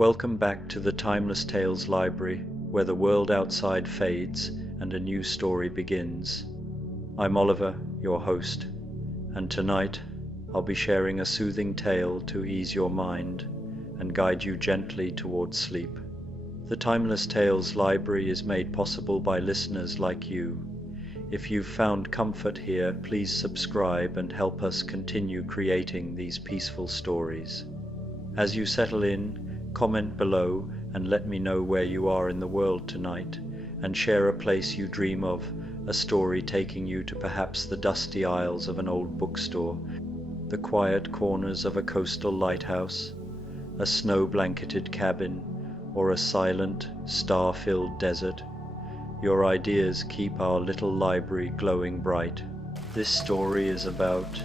Welcome back to the Timeless Tales Library, where the world outside fades and a new story begins. I'm Oliver, your host, and tonight I'll be sharing a soothing tale to ease your mind and guide you gently towards sleep. The Timeless Tales Library is made possible by listeners like you. If you've found comfort here, please subscribe and help us continue creating these peaceful stories. As you settle in, comment below and let me know where you are in the world tonight, and share a place you dream of, a story taking you to perhaps the dusty aisles of an old bookstore, the quiet corners of a coastal lighthouse, a snow-blanketed cabin, or a silent, star-filled desert. Your ideas keep our little library glowing bright. This story is about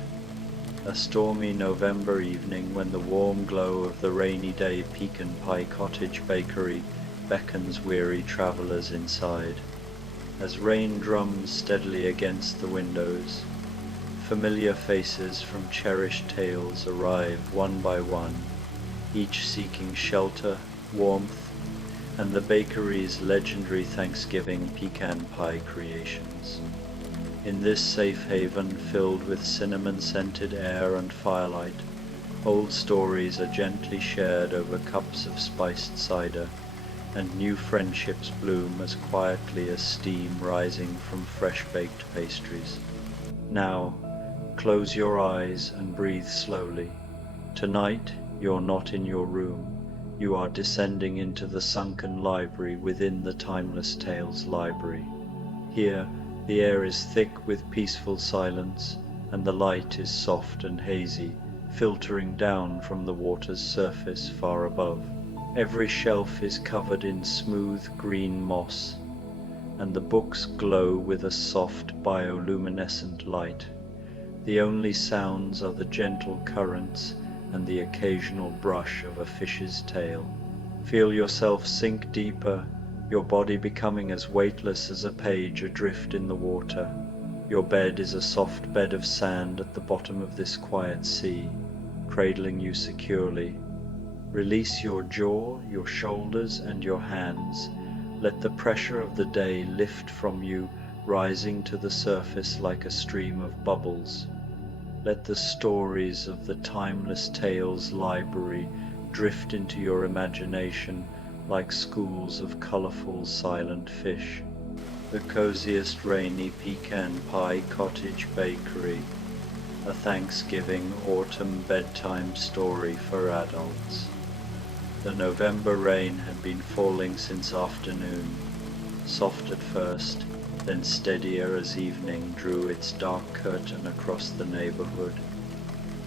a stormy November evening when the warm glow of the rainy day Pecan Pie Cottage bakery beckons weary travelers inside. As rain drums steadily against the windows, familiar faces from cherished tales arrive one by one, each seeking shelter, warmth, and the bakery's legendary Thanksgiving pecan pie creations. In this safe haven filled with cinnamon-scented air and firelight, old stories are gently shared over cups of spiced cider, and new friendships bloom as quietly as steam rising from fresh-baked pastries. Now, close your eyes and breathe slowly. Tonight, you're not in your room. You are descending into the sunken library within the Timeless Tales Library. Here, the air is thick with peaceful silence, and the light is soft and hazy, filtering down from the water's surface far above. Every shelf is covered in smooth green moss, and the books glow with a soft bioluminescent light. The only sounds are the gentle currents and the occasional brush of a fish's tail. Feel yourself sink deeper, your body becoming as weightless as a page adrift in the water. Your bed is a soft bed of sand at the bottom of this quiet sea, cradling you securely. Release your jaw, your shoulders, and your hands. Let the pressure of the day lift from you, rising to the surface like a stream of bubbles. Let the stories of the Timeless Tales Library drift into your imagination like schools of colorful silent fish. The Coziest Rainy Pecan Pie Cottage Bakery, a Thanksgiving Autumn Bedtime Story for adults. The November rain had been falling since afternoon, soft at first, then steadier as evening drew its dark curtain across the neighborhood.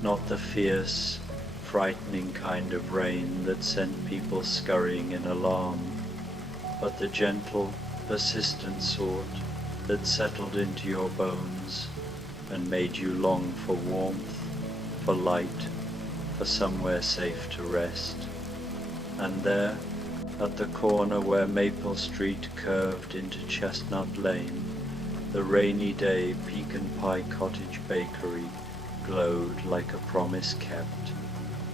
Not the fierce, frightening kind of rain that sent people scurrying in alarm, but the gentle, persistent sort that settled into your bones and made you long for warmth, for light, for somewhere safe to rest. And there, at the corner where Maple Street curved into Chestnut Lane, the rainy day Pecan Pie Cottage Bakery glowed like a promise kept.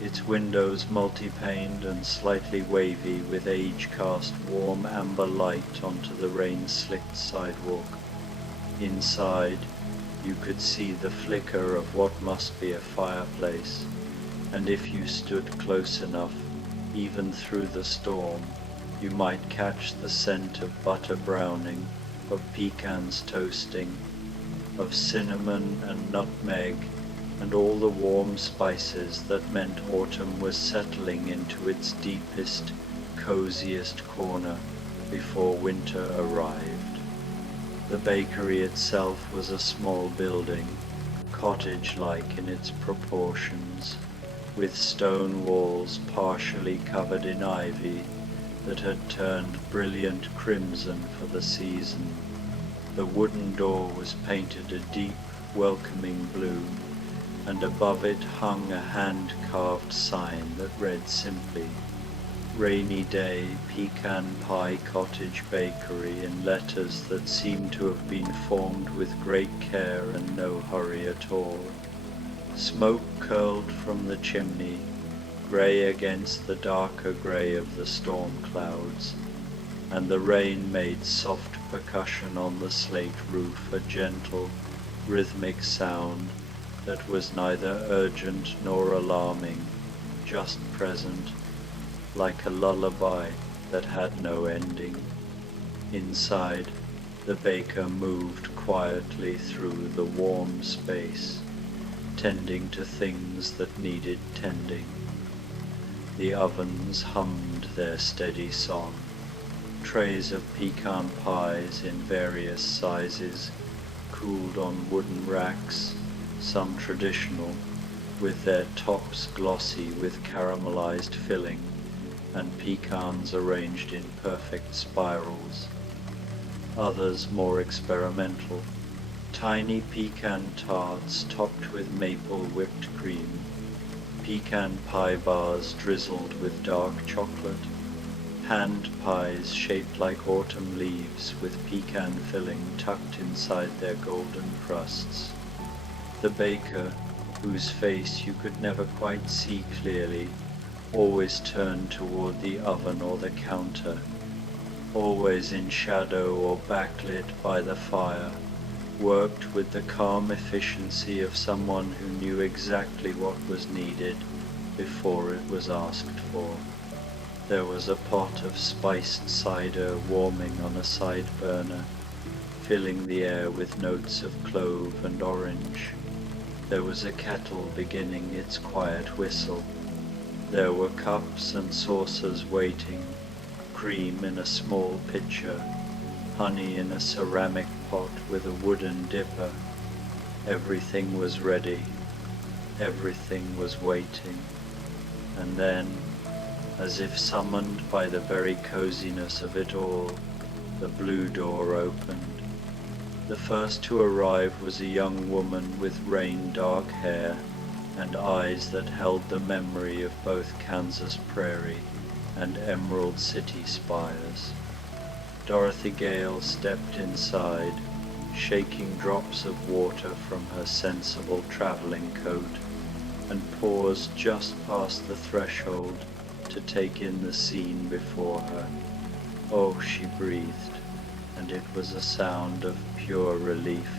Its windows multi-paned and slightly wavy with age cast warm amber light onto the rain-slicked sidewalk. Inside, you could see the flicker of what must be a fireplace, and if you stood close enough, even through the storm, you might catch the scent of butter browning, of pecans toasting, of cinnamon and nutmeg, and all the warm spices that meant autumn was settling into its deepest, coziest corner before winter arrived. The bakery itself was a small building, cottage-like in its proportions, with stone walls partially covered in ivy that had turned brilliant crimson for the season. The wooden door was painted a deep, welcoming blue, and above it hung a hand-carved sign that read simply, "Rainy Day Pecan Pie Cottage Bakery," in letters that seemed to have been formed with great care and no hurry at all. Smoke curled from the chimney, grey against the darker grey of the storm clouds, and the rain made soft percussion on the slate roof, a gentle, rhythmic sound that was neither urgent nor alarming, just present, like a lullaby that had no ending. Inside, the baker moved quietly through the warm space, tending to things that needed tending. The ovens hummed their steady song. Trays of pecan pies in various sizes cooled on wooden racks, some traditional, with their tops glossy with caramelized filling, and pecans arranged in perfect spirals. Others more experimental, tiny pecan tarts topped with maple whipped cream, pecan pie bars drizzled with dark chocolate, hand pies shaped like autumn leaves with pecan filling tucked inside their golden crusts. The baker, whose face you could never quite see clearly, always turned toward the oven or the counter, always in shadow or backlit by the fire, worked with the calm efficiency of someone who knew exactly what was needed before it was asked for. There was a pot of spiced cider warming on a side burner, filling the air with notes of clove and orange. There was a kettle beginning its quiet whistle. There were cups and saucers waiting, cream in a small pitcher, honey in a ceramic pot with a wooden dipper. Everything was ready. Everything was waiting. And then, as if summoned by the very coziness of it all, the blue door opened. The first to arrive was a young woman with rain-dark hair and eyes that held the memory of both Kansas prairie and Emerald City spires. Dorothy Gale stepped inside, shaking drops of water from her sensible traveling coat, and paused just past the threshold to take in the scene before her. Oh, she breathed, and it was a sound of pure relief.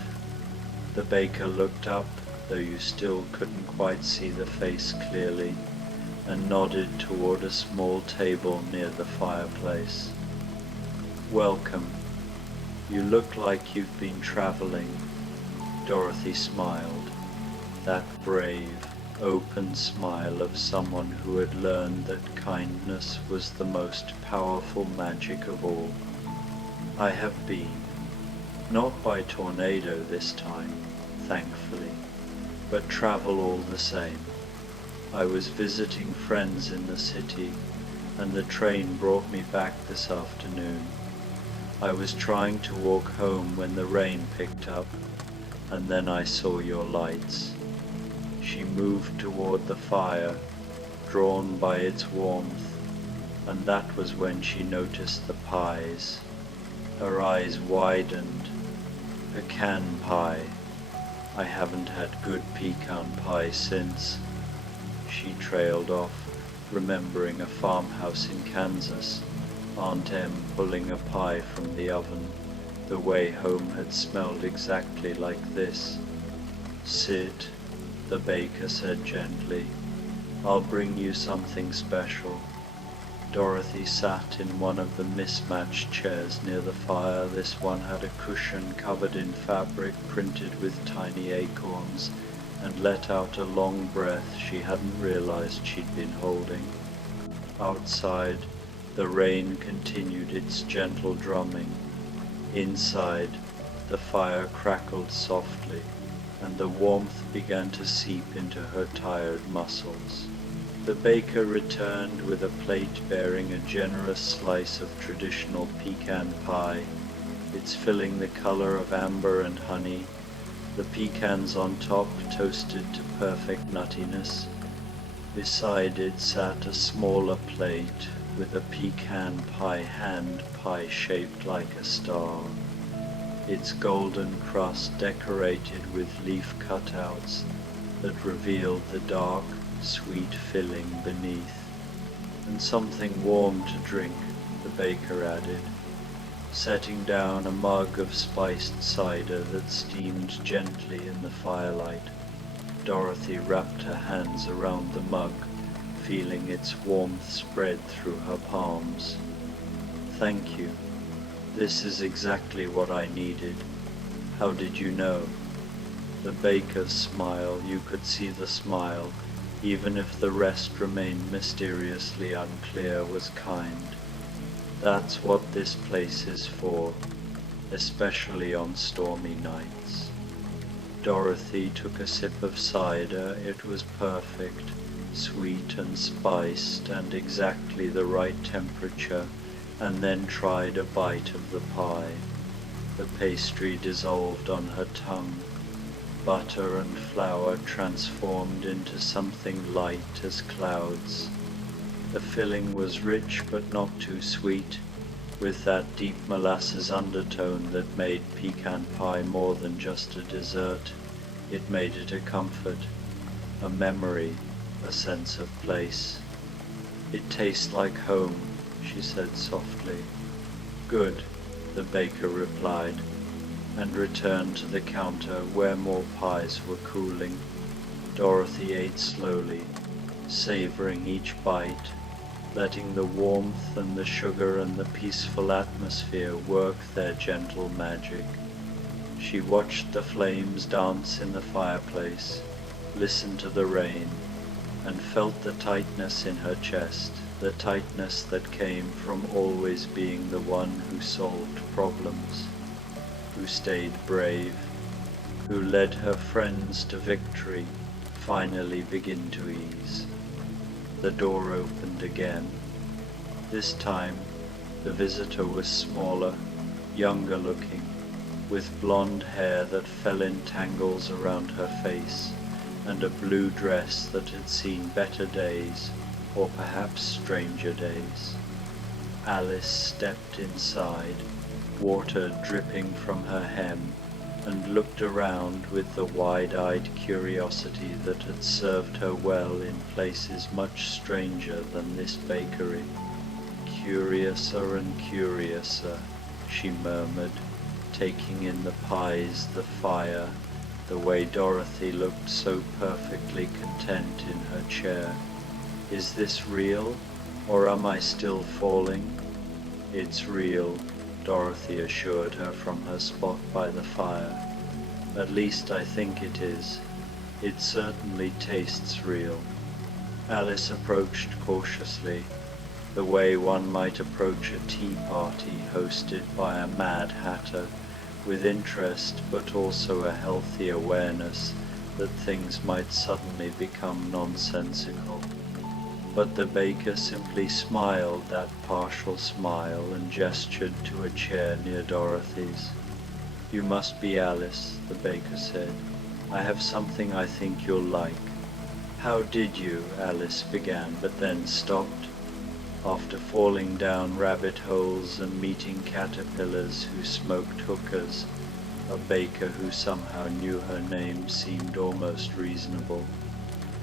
The baker looked up, though you still couldn't quite see the face clearly, and nodded toward a small table near the fireplace. Welcome. You look like you've been traveling. Dorothy smiled, that brave, open smile of someone who had learned that kindness was the most powerful magic of all. I have been, not by tornado this time, thankfully, but travel all the same. I was visiting friends in the city, and the train brought me back this afternoon. I was trying to walk home when the rain picked up, and then I saw your lights. She moved toward the fire, drawn by its warmth, and that was when she noticed the pies. Her eyes widened. Pecan pie. I haven't had good pecan pie since. She trailed off, remembering a farmhouse in Kansas, Aunt Em pulling a pie from the oven. The way home had smelled exactly like this. Sit, the baker said gently. I'll bring you something special. Dorothy sat in one of the mismatched chairs near the fire. This one had a cushion covered in fabric printed with tiny acorns, and let out a long breath she hadn't realized she'd been holding. Outside, the rain continued its gentle drumming. Inside, the fire crackled softly, and the warmth began to seep into her tired muscles. The baker returned with a plate bearing a generous slice of traditional pecan pie, its filling the color of amber and honey, the pecans on top toasted to perfect nuttiness. Beside it sat a smaller plate with a pecan pie hand pie shaped like a star, its golden crust decorated with leaf cutouts that revealed the dark, sweet filling beneath. And something warm to drink, the baker added, setting down a mug of spiced cider that steamed gently in the firelight. Dorothy wrapped her hands around the mug, feeling its warmth spread through her palms. "Thank you. This is exactly what I needed. How did you know?" The baker's smile, you could see the smile, even if the rest remained mysteriously unclear, was kind. "That's what this place is for, especially on stormy nights." Dorothy took a sip of cider. It was perfect, sweet and spiced and exactly the right temperature, and then tried a bite of the pie. The pastry dissolved on her tongue. Butter and flour transformed into something light as clouds. The filling was rich but not too sweet, with that deep molasses undertone that made pecan pie more than just a dessert. It made it a comfort, a memory, a sense of place. "It tastes like home," she said softly. "Good," the baker replied, and returned to the counter where more pies were cooling. Dorothy ate slowly, savoring each bite, letting the warmth and the sugar and the peaceful atmosphere work their gentle magic. She watched the flames dance in the fireplace, listened to the rain, and felt the tightness in her chest, the tightness that came from always being the one who solved problems, who stayed brave, who led her friends to victory, finally begin to ease. The door opened again. This time the visitor was smaller, younger looking, with blonde hair that fell in tangles around her face, and a blue dress that had seen better days, or perhaps stranger days. Alice stepped inside, water dripping from her hem, and looked around with the wide-eyed curiosity that had served her well in places much stranger than this bakery. "Curiouser and curiouser," she murmured, taking in the pies, the fire, the way Dorothy looked so perfectly content in her chair. "Is this real, or am I still falling?" "It's real," Dorothy assured her from her spot by the fire. "At least I think it is. It certainly tastes real." Alice approached cautiously, the way one might approach a tea party hosted by a Mad Hatter, with interest but also a healthy awareness that things might suddenly become nonsensical. But the baker simply smiled that partial smile and gestured to a chair near Dorothy's. "You must be Alice," the baker said. "I have something I think you'll like." "How did you?" Alice began, but then stopped. After falling down rabbit holes and meeting caterpillars who smoked hookahs, a baker who somehow knew her name seemed almost reasonable.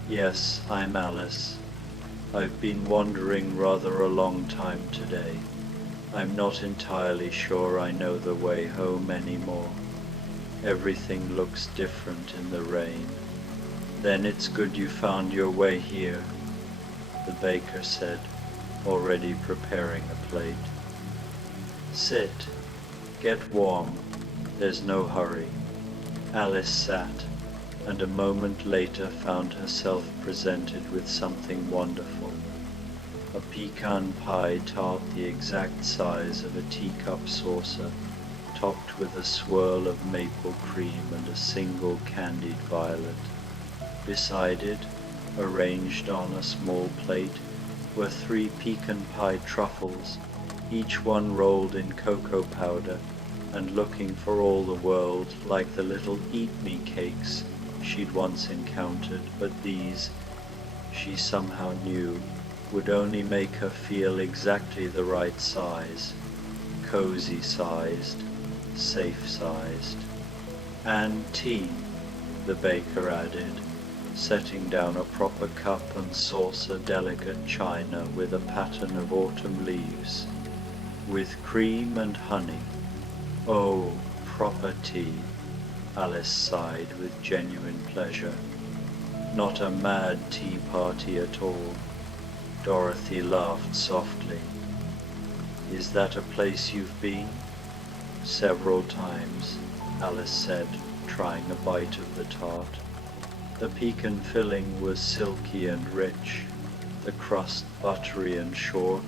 "Yes, I'm Alice. I've been wandering rather a long time today. I'm not entirely sure I know the way home anymore. Everything looks different in the rain." "Then it's good you found your way here," the baker said, already preparing a plate. "Sit. Get warm. There's no hurry." Alice sat, and a moment later found herself presented with something wonderful. A pecan pie tart the exact size of a teacup saucer, topped with a swirl of maple cream and a single candied violet. Beside it, arranged on a small plate, were 3 pecan pie truffles, each one rolled in cocoa powder and looking for all the world like the little eat-me cakes she'd once encountered, but these, she somehow knew, would only make her feel exactly the right size, cozy-sized, safe-sized. "And tea," the baker added, setting down a proper cup and saucer delicate china with a pattern of autumn leaves, with cream and honey. Oh, proper tea, Alice sighed with genuine pleasure. Not a mad tea party at all. Dorothy laughed softly. Is that a place you've been? Several times, Alice said, trying a bite of the tart. The pecan filling was silky and rich, the crust buttery and short,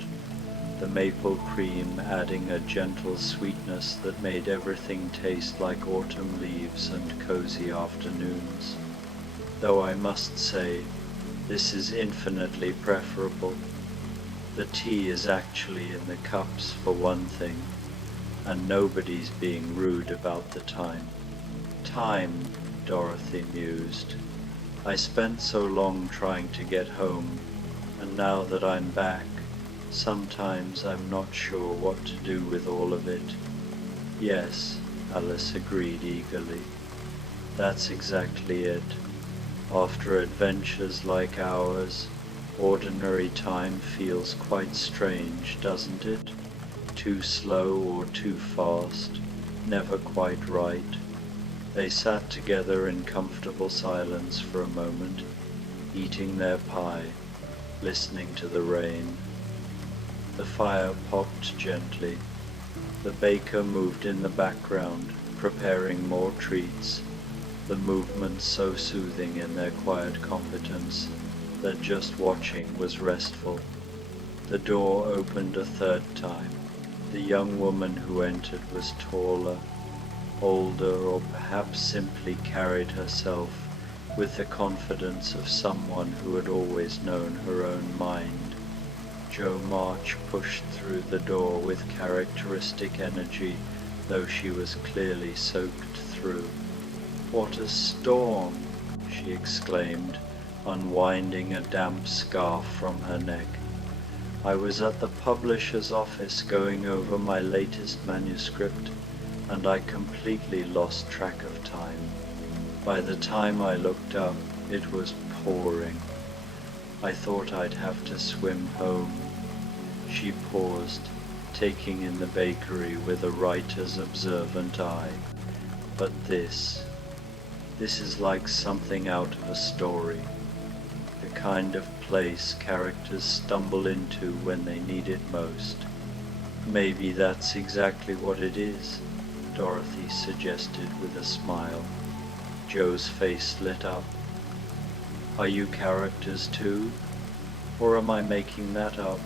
the maple cream adding a gentle sweetness that made everything taste like autumn leaves and cozy afternoons. Though I must say, this is infinitely preferable. The tea is actually in the cups for one thing, and nobody's being rude about the time. Time, Dorothy mused. I spent so long trying to get home, and now that I'm back, sometimes I'm not sure what to do with all of it. Yes, Alice agreed eagerly. That's exactly it. After adventures like ours, ordinary time feels quite strange, doesn't it? Too slow or too fast, never quite right. They sat together in comfortable silence for a moment, eating their pie, listening to the rain. The fire popped gently. The baker moved in the background, preparing more treats, the movements so soothing in their quiet competence that just watching was restful. The door opened a third time. The young woman who entered was taller, older, or perhaps simply carried herself with the confidence of someone who had always known her own mind. Jo March pushed through the door with characteristic energy, though she was clearly soaked through. "What a storm!" she exclaimed, unwinding a damp scarf from her neck. "I was at the publisher's office going over my latest manuscript, and I completely lost track of time. By the time I looked up, it was pouring. I thought I'd have to swim home." She paused, taking in the bakery with a writer's observant eye. "But this is like something out of a story. The kind of place characters stumble into when they need it most." "Maybe that's exactly what it is," Dorothy suggested with a smile. Jo's face lit up. "Are you characters too? Or am I making that up?"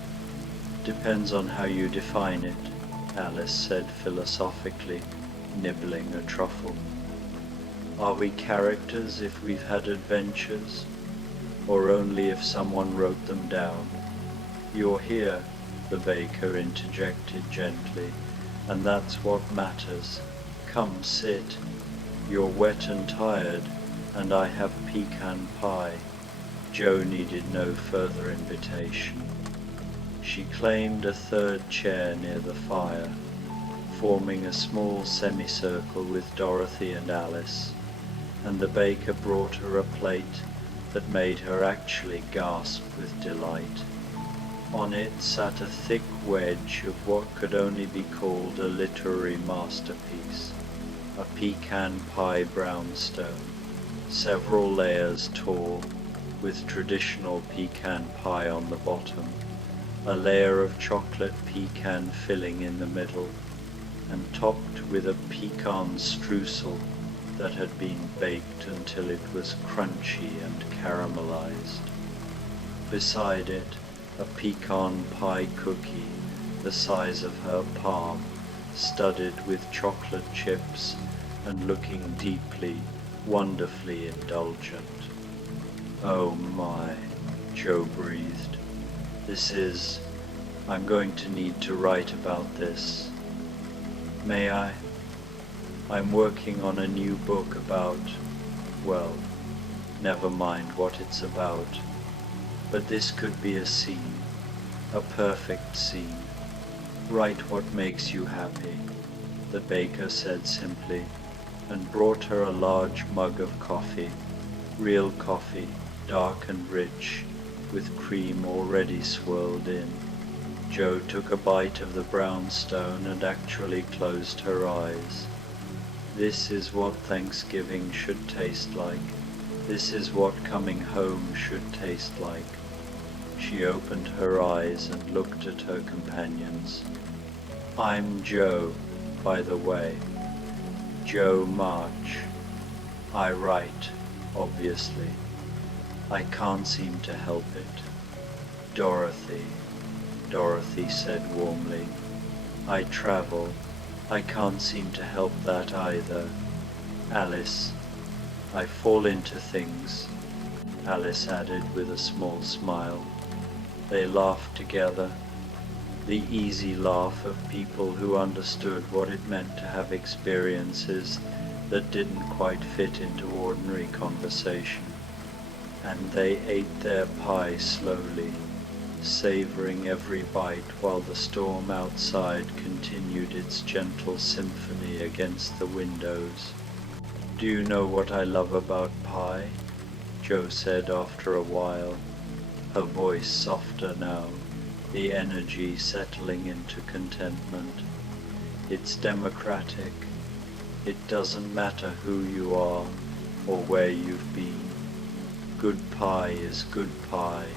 "Depends on how you define it," Alice said philosophically, nibbling a truffle. "Are we characters if we've had adventures, or only if someone wrote them down?" "You're here," the baker interjected gently, "and that's what matters. Come sit. You're wet and tired, and I have pecan pie." Jo needed no further invitation. She claimed a third chair near the fire, forming a small semicircle with Dorothy and Alice, and the baker brought her a plate that made her actually gasp with delight. On it sat a thick wedge of what could only be called a literary masterpiece, a pecan pie brownstone, several layers tall, with traditional pecan pie on the bottom, a layer of chocolate pecan filling in the middle, and topped with a pecan streusel that had been baked until it was crunchy and caramelized. Beside it, a pecan pie cookie the size of her palm, studded with chocolate chips and looking deeply, wonderfully indulgent. "Oh my," Jo breathed. I'm going to need to write about this." "May I? I'm working on a new book about, well, never mind what it's about. But this could be a scene, a perfect scene. Write what makes you happy," the baker said simply, and brought her a large mug of coffee. Real coffee, dark and rich, with cream already swirled in. Jo took a bite of the brownstone and actually closed her eyes. This is what Thanksgiving should taste like. This is what coming home should taste like. She opened her eyes and looked at her companions. I'm Jo, by the way. Jo March. I write, obviously. I can't seem to help it. Dorothy, Dorothy said warmly. I travel. I can't seem to help that either. Alice, I fall into things, Alice added with a small smile. They laughed together, the easy laugh of people who understood what it meant to have experiences that didn't quite fit into ordinary conversation. And they ate their pie slowly, savoring every bite while the storm outside continued its gentle symphony against the windows. Do you know what I love about pie? Jo said after a while, her voice softer now, the energy settling into contentment. It's democratic. It doesn't matter who you are or where you've been. Good pie is good pie,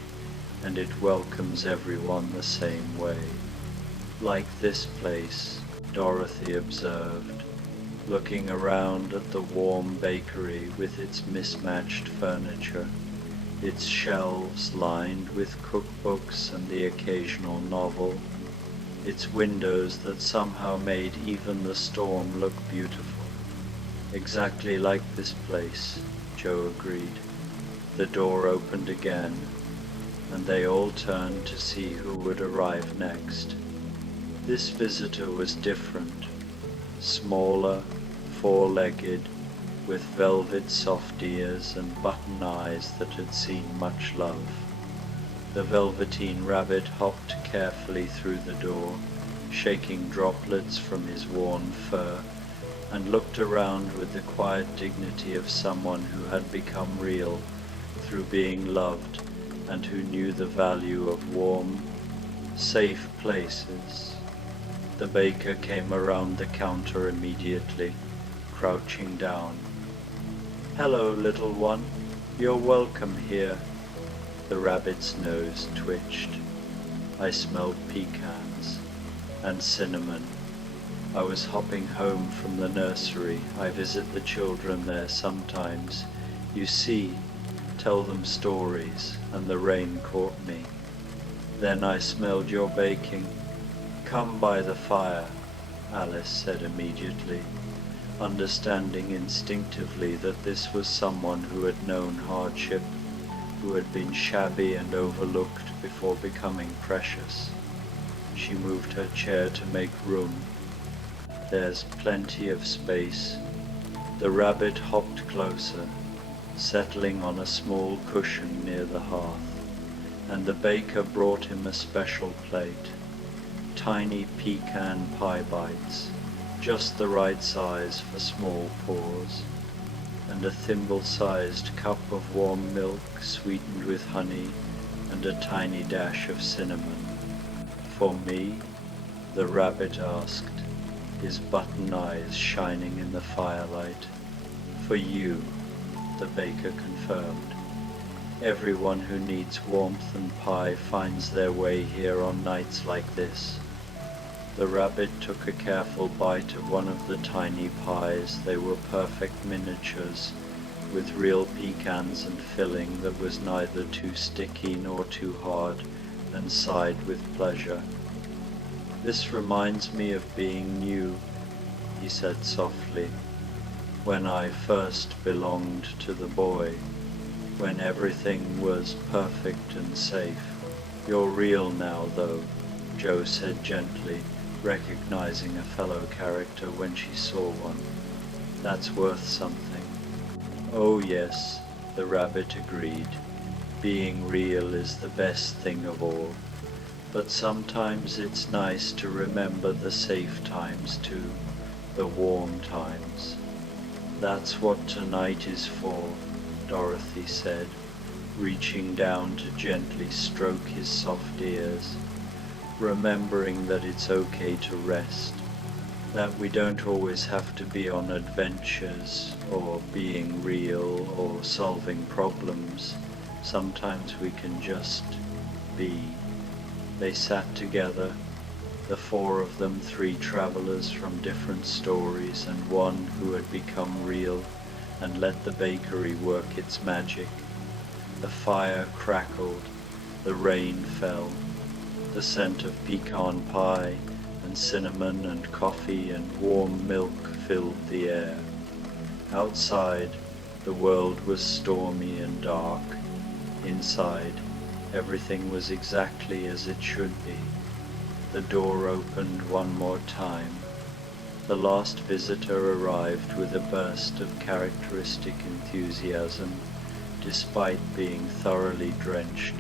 and it welcomes everyone the same way. Like this place, Dorothy observed, looking around at the warm bakery with its mismatched furniture, its shelves lined with cookbooks and the occasional novel, its windows that somehow made even the storm look beautiful. Exactly like this place, Jo agreed. The door opened again, and they all turned to see who would arrive next. This visitor was different, smaller, four-legged, with velvet soft ears and button eyes that had seen much love. The velveteen rabbit hopped carefully through the door, shaking droplets from his worn fur, and looked around with the quiet dignity of someone who had become real through being loved and who knew the value of warm, safe places. The baker came around the counter immediately, crouching down. Hello, little one. You're welcome here. The rabbit's nose twitched. I smelled pecans and cinnamon. I was hopping home from the nursery. I visit the children there sometimes. You see, tell them stories, and the rain caught me. Then I smelled your baking. Come by the fire, Alice said immediately, understanding instinctively that this was someone who had known hardship, who had been shabby and overlooked before becoming precious. She moved her chair to make room. There's plenty of space. The rabbit hopped closer, settling on a small cushion near the hearth, and the baker brought him a special plate. Tiny pecan pie bites, just the right size for small paws, and a thimble-sized cup of warm milk sweetened with honey and a tiny dash of cinnamon. For me? The rabbit asked, his button eyes shining in the firelight. For you, the baker confirmed. Everyone who needs warmth and pie finds their way here on nights like this. The rabbit took a careful bite of one of the tiny pies. They were perfect miniatures, with real pecans and filling that was neither too sticky nor too hard, and sighed with pleasure. This reminds me of being new, he said softly, when I first belonged to the boy, when everything was perfect and safe. You're real now, though, Jo said gently, recognizing a fellow character when she saw one. That's worth something. Oh yes, the rabbit agreed. Being real is the best thing of all. But sometimes it's nice to remember the safe times too, the warm times. That's what tonight is for, Dorothy said, reaching down to gently stroke his soft ears, remembering that it's okay to rest, that we don't always have to be on adventures or being real or solving problems. Sometimes we can just be. They sat together, the four of them, three travelers from different stories and one who had become real, and let the bakery work its magic. The fire crackled, the rain fell, the scent of pecan pie and cinnamon and coffee and warm milk filled the air. Outside, the world was stormy and dark. Inside, everything was exactly as it should be. The door opened one more time. The last visitor arrived with a burst of characteristic enthusiasm, despite being thoroughly drenched.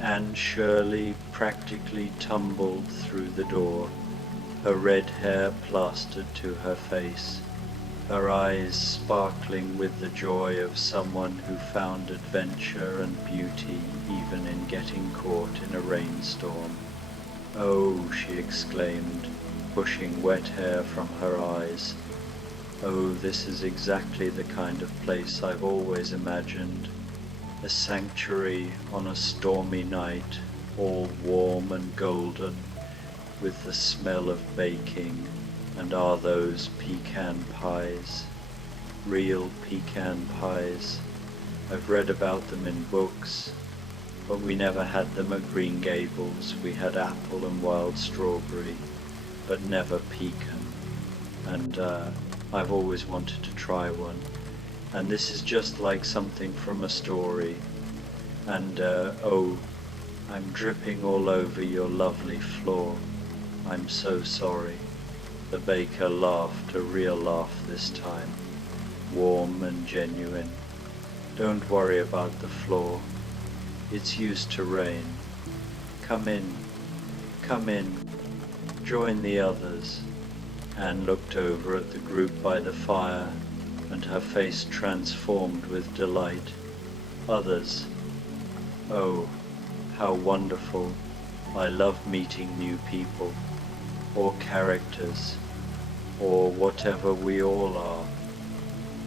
Anne Shirley practically tumbled through the door, her red hair plastered to her face, her eyes sparkling with the joy of someone who found adventure and beauty even in getting caught in a rainstorm. "Oh," she exclaimed, pushing wet hair from her eyes. "Oh, this is exactly the kind of place I've always imagined. A sanctuary on a stormy night, all warm and golden, with the smell of baking, and are those pecan pies? Real pecan pies. I've read about them in books, but we never had them at Green Gables. We had apple and wild strawberry, but never pecan. And I've always wanted to try one. And this is just like something from a story. And oh, I'm dripping all over your lovely floor. I'm so sorry." The baker laughed, a real laugh this time, warm and genuine. "Don't worry about the floor. It's used to rain. Come in, come in, join the others." Anne looked over at the group by the fire, and her face transformed with delight. Others. Oh, how wonderful. I love meeting new people, or characters, or whatever we all are.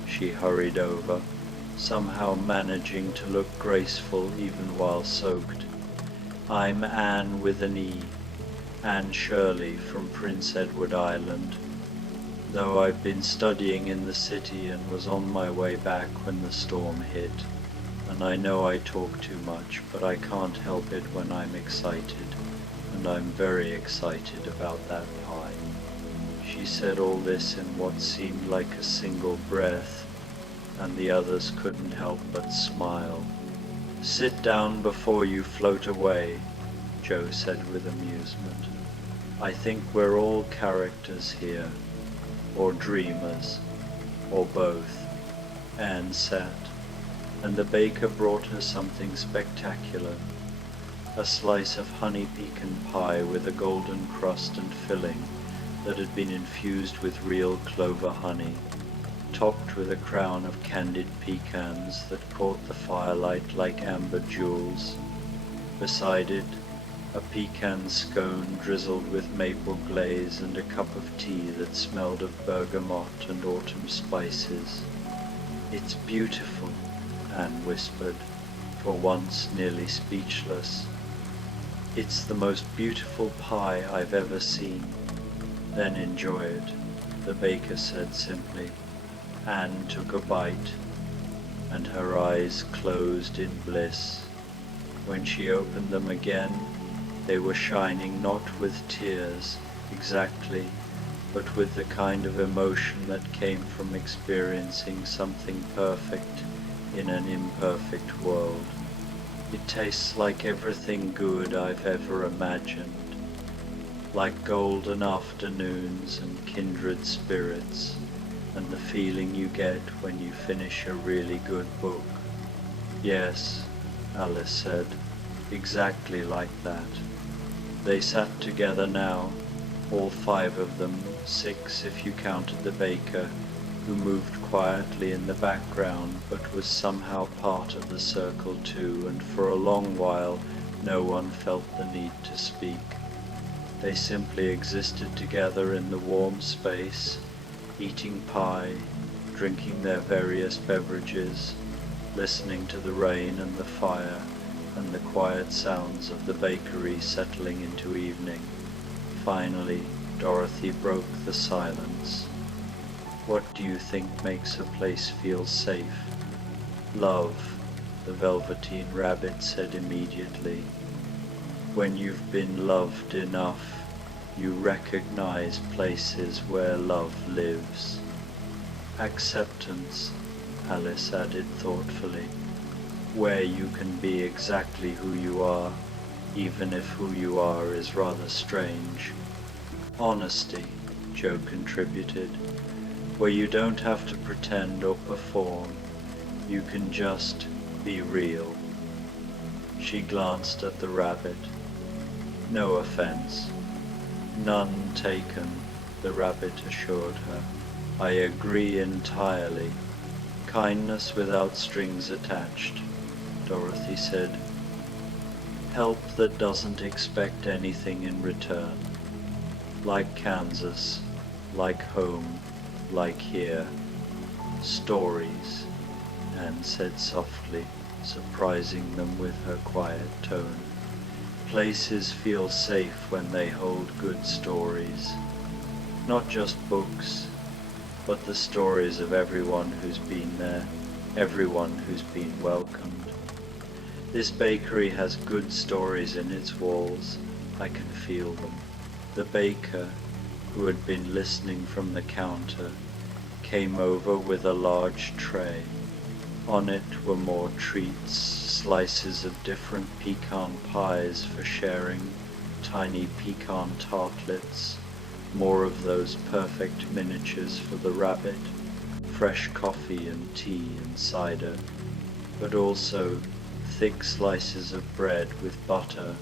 She hurried over, somehow managing to look graceful even while soaked. "I'm Anne with an E, Anne Shirley from Prince Edward Island. Though I've been studying in the city and was on my way back when the storm hit. And I know I talk too much, but I can't help it when I'm excited, and I'm very excited about that pie." She said all this in what seemed like a single breath, and the others couldn't help but smile. "Sit down before you float away," Joe said with amusement. "I think we're all characters here, or dreamers, or both." Anne sat, and the baker brought her something spectacular, a slice of honey pecan pie with a golden crust and filling that had been infused with real clover honey, topped with a crown of candied pecans that caught the firelight like amber jewels. Beside it, a pecan scone drizzled with maple glaze and a cup of tea that smelled of bergamot and autumn spices. "It's beautiful," Anne whispered, for once nearly speechless. "It's the most beautiful pie I've ever seen." "Then enjoy it," the baker said simply. Anne took a bite, and her eyes closed in bliss. When she opened them again, they were shining not with tears exactly, but with the kind of emotion that came from experiencing something perfect in an imperfect world. "It tastes like everything good I've ever imagined, like golden afternoons and kindred spirits, and the feeling you get when you finish a really good book." "Yes," Alice said, "exactly like that." They sat together now, all five of them, 6 if you counted the baker, who moved quietly in the background but was somehow part of the circle too, and for a long while no one felt the need to speak. They simply existed together in the warm space, eating pie, drinking their various beverages, listening to the rain and the fire and the quiet sounds of the bakery settling into evening. Finally, Dorothy broke the silence. "What do you think makes a place feel safe?" "Love," the Velveteen Rabbit said immediately. "When you've been loved enough, you recognize places where love lives." "Acceptance," Alice added thoughtfully, "where you can be exactly who you are, even if who you are is rather strange." "Honesty," Joe contributed, "where you don't have to pretend or perform, you can just be real." She glanced at the rabbit. "No offense." "None taken," the rabbit assured her. "I agree entirely. Kindness without strings attached," Dorothy said. "Help that doesn't expect anything in return. Like Kansas, like home, like here. Stories," Anne said softly, surprising them with her quiet tone. "Places feel safe when they hold good stories. Not just books, but the stories of everyone who's been there, everyone who's been welcomed. This bakery has good stories in its walls. I can feel them." The baker, who had been listening from the counter, came over with a large tray. On it were more treats, slices of different pecan pies for sharing, tiny pecan tartlets, more of those perfect miniatures for the rabbit, fresh coffee and tea and cider, but also thick slices of bread with butter,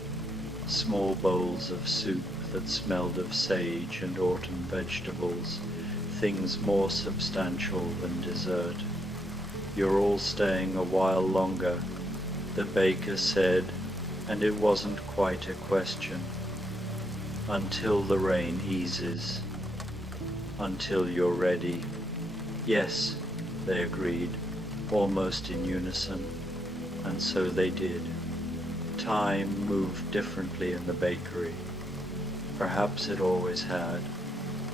small bowls of soup that smelled of sage and autumn vegetables, things more substantial than dessert. "You're all staying a while longer," the baker said, and it wasn't quite a question. "Until the rain eases. Until you're ready." "Yes," they agreed, almost in unison, and so they did. Time moved differently in the bakery. Perhaps it always had.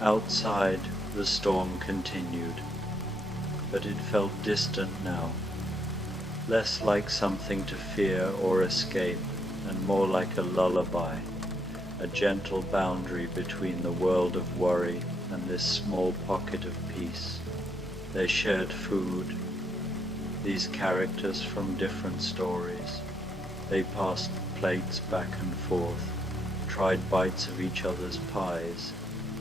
Outside, the storm continued, but it felt distant now, less like something to fear or escape, and more like a lullaby, a gentle boundary between the world of worry and this small pocket of peace. They shared food, these characters from different stories. They passed plates back and forth, tried bites of each other's pies,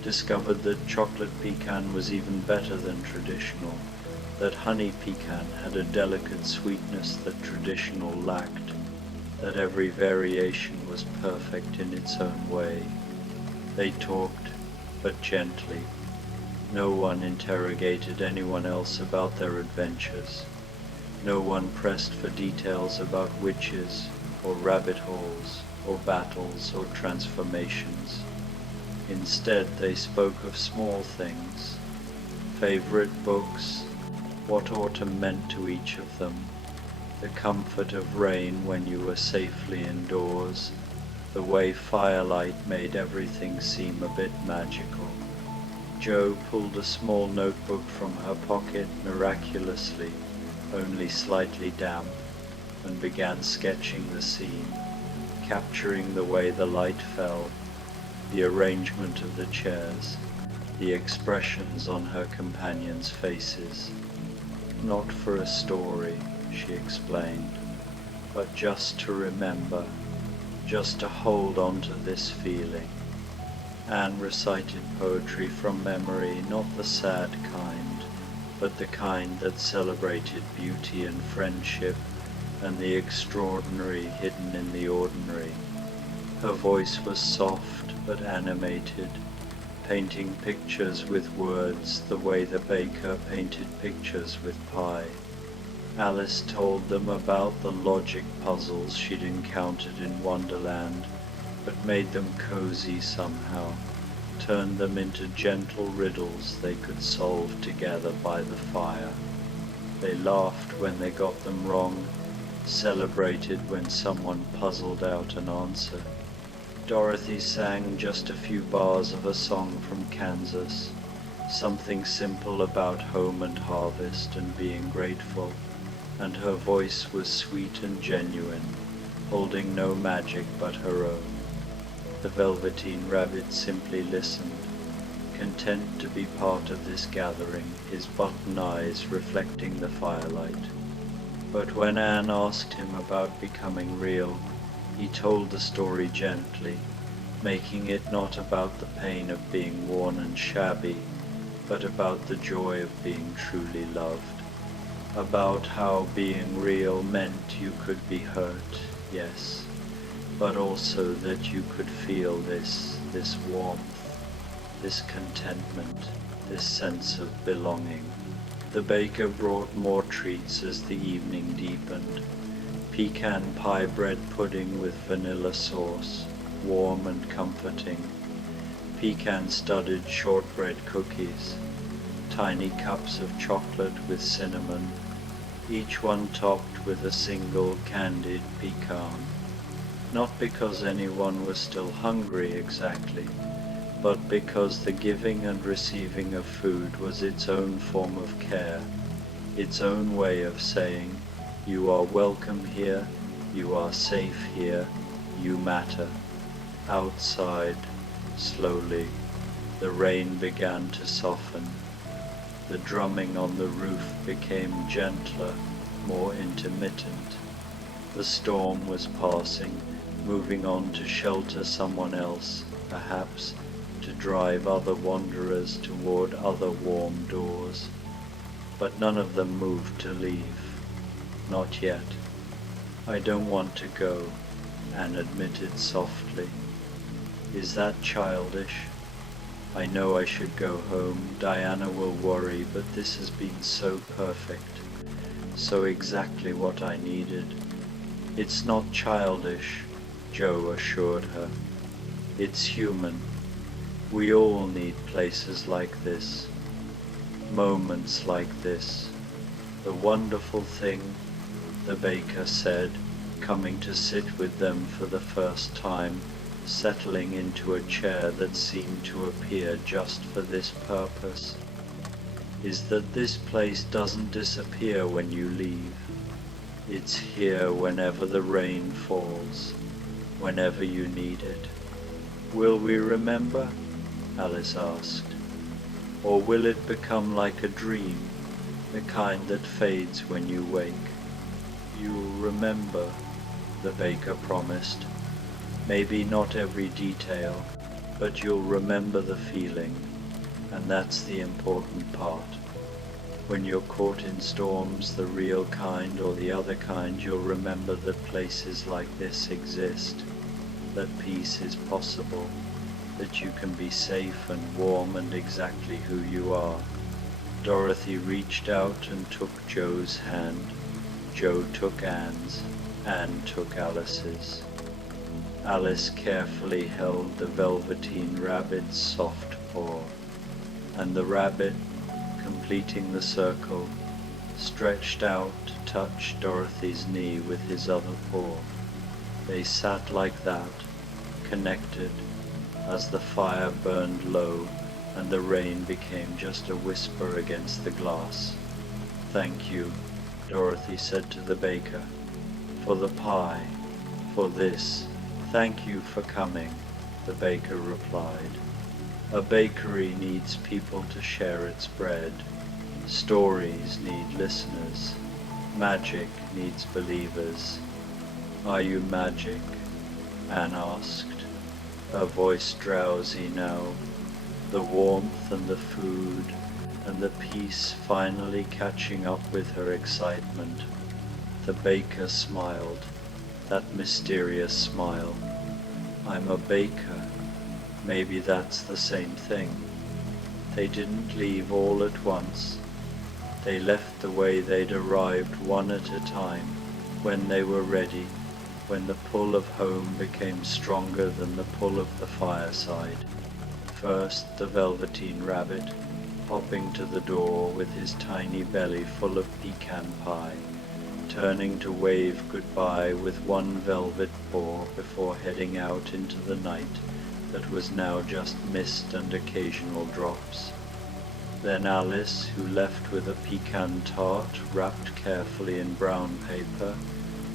discovered that chocolate pecan was even better than traditional, that honey pecan had a delicate sweetness that traditional lacked, that every variation was perfect in its own way. They talked, but gently. No one interrogated anyone else about their adventures. No one pressed for details about witches, or rabbit holes, or battles, or transformations. Instead, they spoke of small things, favorite books, what autumn meant to each of them, the comfort of rain when you were safely indoors, the way firelight made everything seem a bit magical. Jo pulled a small notebook from her pocket miraculously, only slightly damp, and began sketching the scene, capturing the way the light fell, the arrangement of the chairs, the expressions on her companions' faces. "Not for a story," she explained, "but just to remember, just to hold on to this feeling." Anne recited poetry from memory, not the sad kind, but the kind that celebrated beauty and friendship and the extraordinary hidden in the ordinary. Her voice was soft but animated, painting pictures with words the way the baker painted pictures with pie. Alice told them about the logic puzzles she'd encountered in Wonderland, but made them cozy somehow, turned them into gentle riddles they could solve together by the fire. They laughed when they got them wrong, celebrated when someone puzzled out an answer. Dorothy sang just a few bars of a song from Kansas, something simple about home and harvest and being grateful, and her voice was sweet and genuine, holding no magic but her own. The Velveteen Rabbit simply listened, content to be part of this gathering, his button eyes reflecting the firelight. But when Anne asked him about becoming real, he told the story gently, making it not about the pain of being worn and shabby, but about the joy of being truly loved. About how being real meant you could be hurt, yes, but also that you could feel this warmth, this contentment, this sense of belonging. The baker brought more treats as the evening deepened. Pecan pie bread pudding with vanilla sauce, warm and comforting. Pecan-studded shortbread cookies, tiny cups of chocolate with cinnamon, each one topped with a single candied pecan. Not because anyone was still hungry exactly, but because the giving and receiving of food was its own form of care, its own way of saying, "You are welcome here, you are safe here, you matter." Outside, slowly, the rain began to soften. The drumming on the roof became gentler, more intermittent. The storm was passing, moving on to shelter someone else, perhaps to drive other wanderers toward other warm doors. But none of them moved to leave. Not yet. "I don't want to go," Anne admitted softly. "Is that childish? I know I should go home. Diana will worry, but this has been so perfect, so exactly what I needed." "It's not childish," Joe assured her. "It's human. We all need places like this, moments like this. The wonderful thing," the baker said, coming to sit with them for the first time, settling into a chair that seemed to appear just for this purpose, "is that this place doesn't disappear when you leave. It's here whenever the rain falls, whenever you need it." "Will we remember?" Alice asked. "Or will it become like a dream, the kind that fades when you wake?" "You'll remember," the baker promised. "Maybe not every detail, but you'll remember the feeling, and that's the important part. When you're caught in storms, the real kind or the other kind, you'll remember that places like this exist, that peace is possible, that you can be safe and warm and exactly who you are." Dorothy reached out and took Joe's hand. Joe took Anne's. Anne took Alice's. Alice carefully held the Velveteen Rabbit's soft paw, and the rabbit, completing the circle, stretched out to touch Dorothy's knee with his other paw. They sat like that, connected, as the fire burned low and the rain became just a whisper against the glass. "Thank you," Dorothy said to the baker, "for the pie, for this." "Thank you for coming," the baker replied. "A bakery needs people to share its bread. Stories need listeners. Magic needs believers." "Are you magic?" Anne asked, her voice drowsy now, the warmth and the food and the peace finally catching up with her excitement. The baker smiled, that mysterious smile. "I'm a baker," Maybe that's the same thing. They didn't leave all at once. They left the way they'd arrived, one at a time, when they were ready, when the pull of home became stronger than the pull of the fireside. First the Velveteen Rabbit, hopping to the door with his tiny belly full of pecan pie, turning to wave goodbye with one velvet paw before heading out into the night that was now just mist and occasional drops. Then Alice, who left with a pecan tart wrapped carefully in brown paper,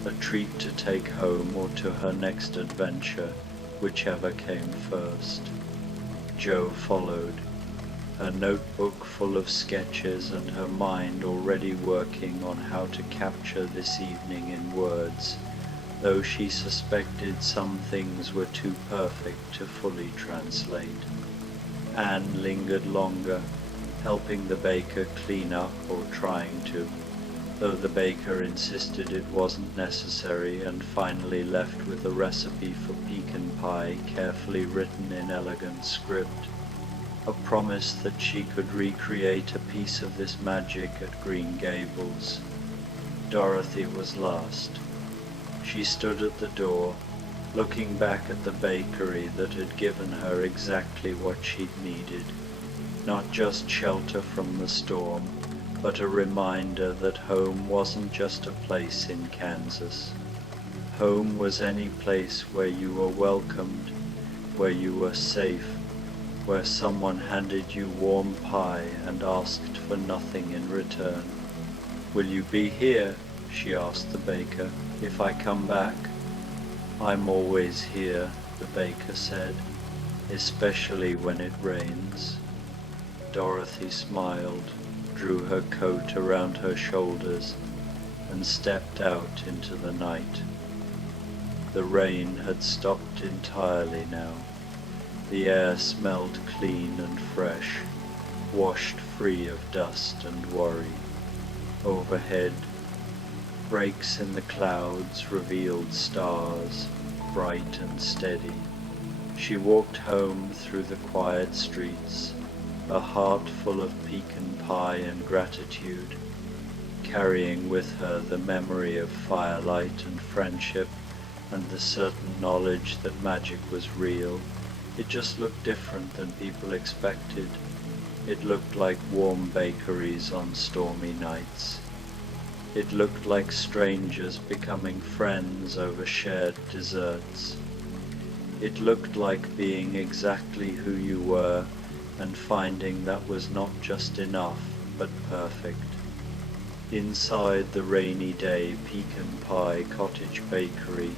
a treat to take home or to her next adventure, whichever came first. Jo followed, her notebook full of sketches and her mind already working on how to capture this evening in words, though she suspected some things were too perfect to fully translate. Anne lingered longer, helping the baker clean up or trying to, though the baker insisted it wasn't necessary, and finally left with a recipe for pecan pie carefully written in elegant script, a promise that she could recreate a piece of this magic at Green Gables. Dorothy was last. She stood at the door, looking back at the bakery that had given her exactly what she'd needed, not just shelter from the storm, but a reminder that home wasn't just a place in Kansas. Home was any place where you were welcomed, where you were safe, where someone handed you warm pie and asked for nothing in return. "Will you be here," she asked the baker, "if I come back?" "I'm always here," the baker said, "especially when it rains." Dorothy smiled, drew her coat around her shoulders, and stepped out into the night. The rain had stopped entirely now. The air smelled clean and fresh, washed free of dust and worry. Overhead, breaks in the clouds revealed stars, bright and steady. She walked home through the quiet streets, a heart full of pecan pie and gratitude, carrying with her the memory of firelight and friendship and the certain knowledge that magic was real. It just looked different than people expected. It looked like warm bakeries on stormy nights. It looked like strangers becoming friends over shared desserts. It looked like being exactly who you were and finding that was not just enough, but perfect. Inside the rainy day pecan pie cottage bakery,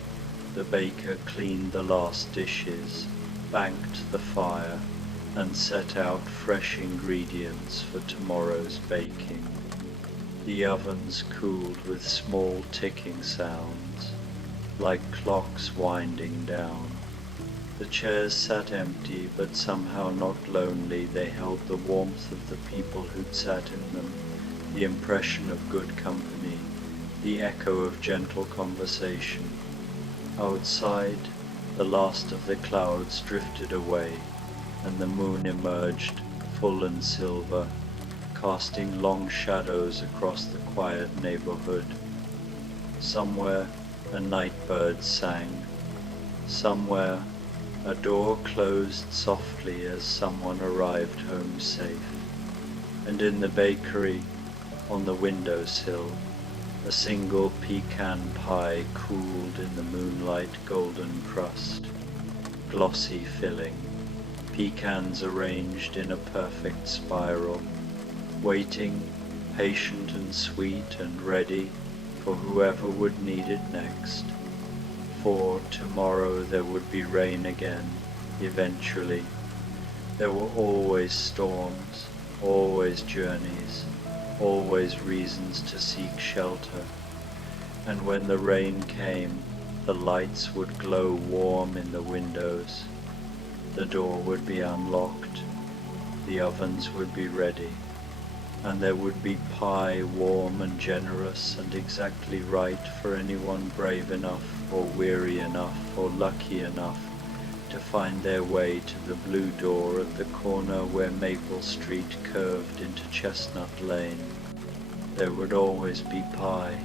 the baker cleaned the last dishes, banked the fire, and set out fresh ingredients for tomorrow's baking. The ovens cooled with small ticking sounds, like clocks winding down. The chairs sat empty, but somehow not lonely. They held the warmth of the people who'd sat in them, the impression of good company, the echo of gentle conversation. Outside, the last of the clouds drifted away, and the moon emerged, full and silver, casting long shadows across the quiet neighborhood. Somewhere, a night bird sang. Somewhere, a door closed softly as someone arrived home safe. And in the bakery, on the windowsill, a single pecan pie cooled in the moonlight golden crust, glossy filling, pecans arranged in a perfect spiral, waiting, patient and sweet and ready for whoever would need it next. For tomorrow there would be rain again, eventually. There were always storms, always journeys, always reasons to seek shelter. And when the rain came, the lights would glow warm in the windows. The door would be unlocked, the ovens would be ready, and there would be pie warm and generous and exactly right for anyone brave enough or weary enough or lucky enough to find their way to the blue door at the corner where Maple Street curved into Chestnut Lane. There would always be pie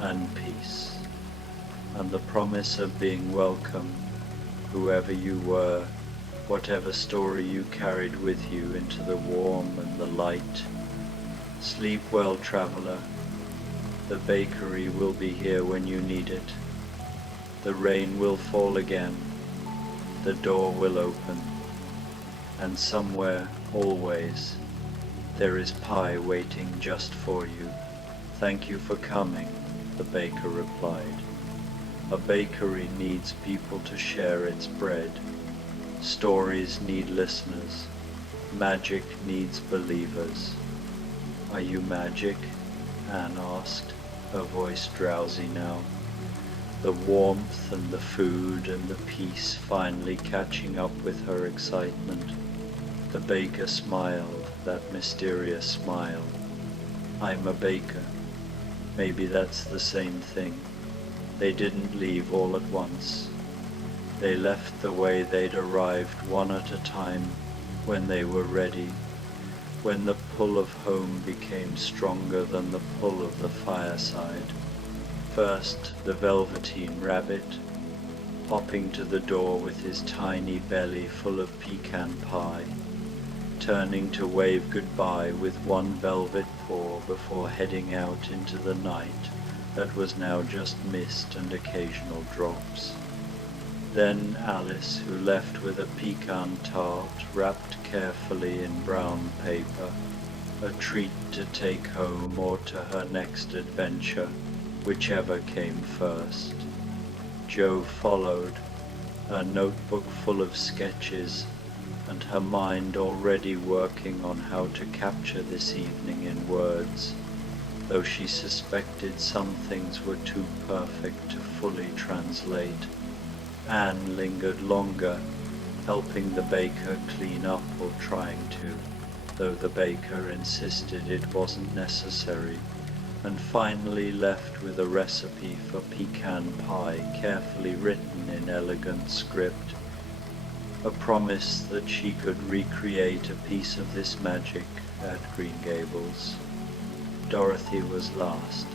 and peace, and the promise of being welcome, whoever you were, whatever story you carried with you into the warm and the light. Sleep well, traveler. The bakery will be here when you need it. The rain will fall again. The door will open. And somewhere, always, there is pie waiting just for you. Thank you for coming, the baker replied. A bakery needs people to share its bread. Stories need listeners. Magic needs believers. Are you magic? Anne asked, her voice drowsy now. The warmth and the food and the peace finally catching up with her excitement. The baker smiled, that mysterious smile. I'm a baker. Maybe that's the same thing. They didn't leave all at once. They left the way they'd arrived, one at a time, when they were ready, when the pull of home became stronger than the pull of the fireside. First, the Velveteen Rabbit, hopping to the door with his tiny belly full of pecan pie, turning to wave goodbye with one velvet paw before heading out into the night that was now just mist and occasional drops. Then Alice, who left with a pecan tart wrapped carefully in brown paper, a treat to take home or to her next adventure, whichever came first. Jo followed, her notebook full of sketches, and her mind already working on how to capture this evening in words, though she suspected some things were too perfect to fully translate. Anne lingered longer, helping the baker clean up or trying to, though the baker insisted it wasn't necessary, and finally left with a recipe for pecan pie carefully written in elegant script, a promise that she could recreate a piece of this magic at Green Gables. Dorothy was last.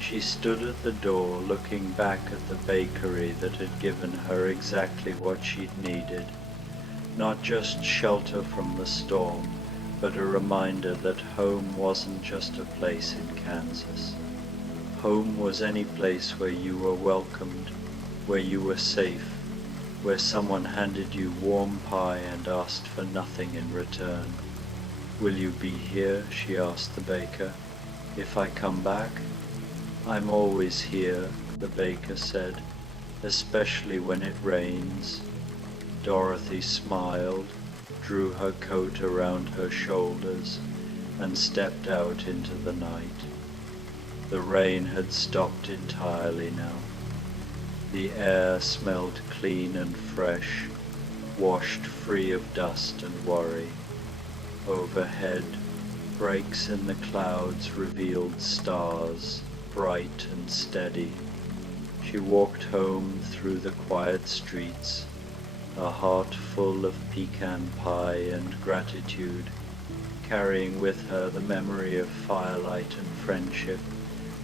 She stood at the door looking back at the bakery that had given her exactly what she'd needed, not just shelter from the storm, but a reminder that home wasn't just a place in Kansas. Home was any place where you were welcomed, where you were safe, where someone handed you warm pie and asked for nothing in return. Will you be here? She asked the baker. If I come back? I'm always here, the baker said, especially when it rains. Dorothy smiled, drew her coat around her shoulders, and stepped out into the night. The rain had stopped entirely now. The air smelled clean and fresh, washed free of dust and worry. Overhead, breaks in the clouds revealed stars, bright and steady. She walked home through the quiet streets, a heart full of pecan pie and gratitude, carrying with her the memory of firelight and friendship,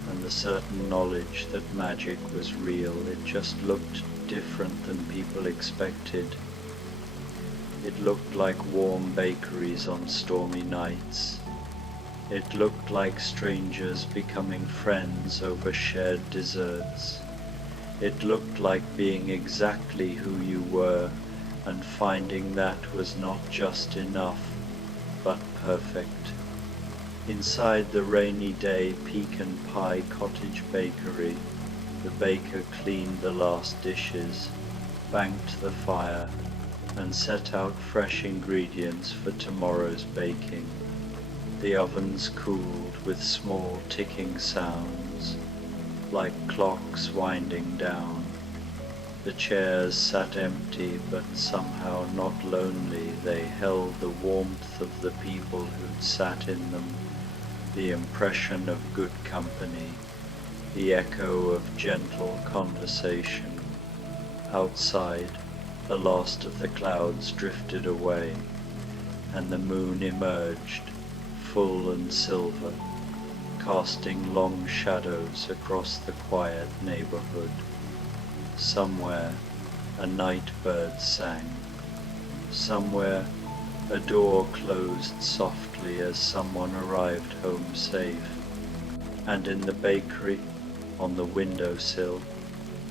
and the certain knowledge that magic was real. It just looked different than people expected. It looked like warm bakeries on stormy nights. It looked like strangers becoming friends over shared desserts. It looked like being exactly who you were and finding that was not just enough, but perfect. Inside the rainy day pecan pie cottage bakery, the baker cleaned the last dishes, banked the fire, and set out fresh ingredients for tomorrow's baking. The ovens cooled with small ticking sounds, like clocks winding down. The chairs sat empty, but somehow not lonely. They held the warmth of the people who'd sat in them, the impression of good company, the echo of gentle conversation. Outside, The last of the clouds drifted away, and the moon emerged, full and silver, casting long shadows across the quiet neighborhood. Somewhere a night bird sang. Somewhere a door closed softly as someone arrived home safe. And in the bakery, on the windowsill,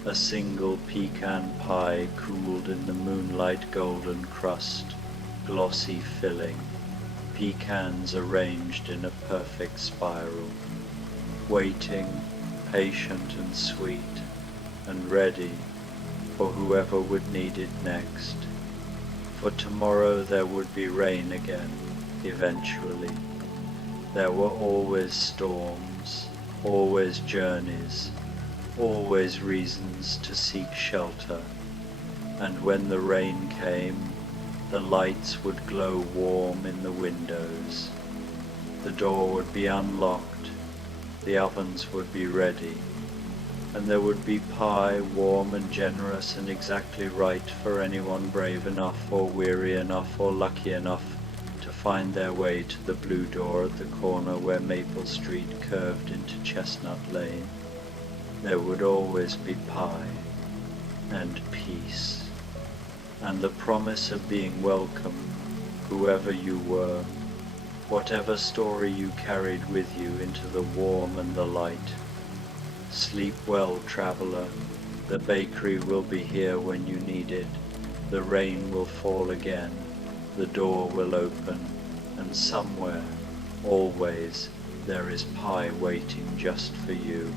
a single pecan pie cooled in the moonlight golden crust, glossy filling, pecans arranged in a perfect spiral, waiting, patient and sweet, and ready for whoever would need it next. For tomorrow there would be rain again, eventually. There were always storms, always journeys, always reasons to seek shelter, and when the rain came, the lights would glow warm in the windows. The door would be unlocked, the ovens would be ready, and there would be pie warm and generous and exactly right for anyone brave enough or weary enough or lucky enough to find their way to the blue door at the corner where Maple Street curved into Chestnut Lane. There would always be pie and peace and the promise of being welcome, whoever you were, whatever story you carried with you into the warm and the light. Sleep well, traveler. The bakery will be here when you need it. The rain will fall again. The door will open. And somewhere, always, there is pie waiting just for you.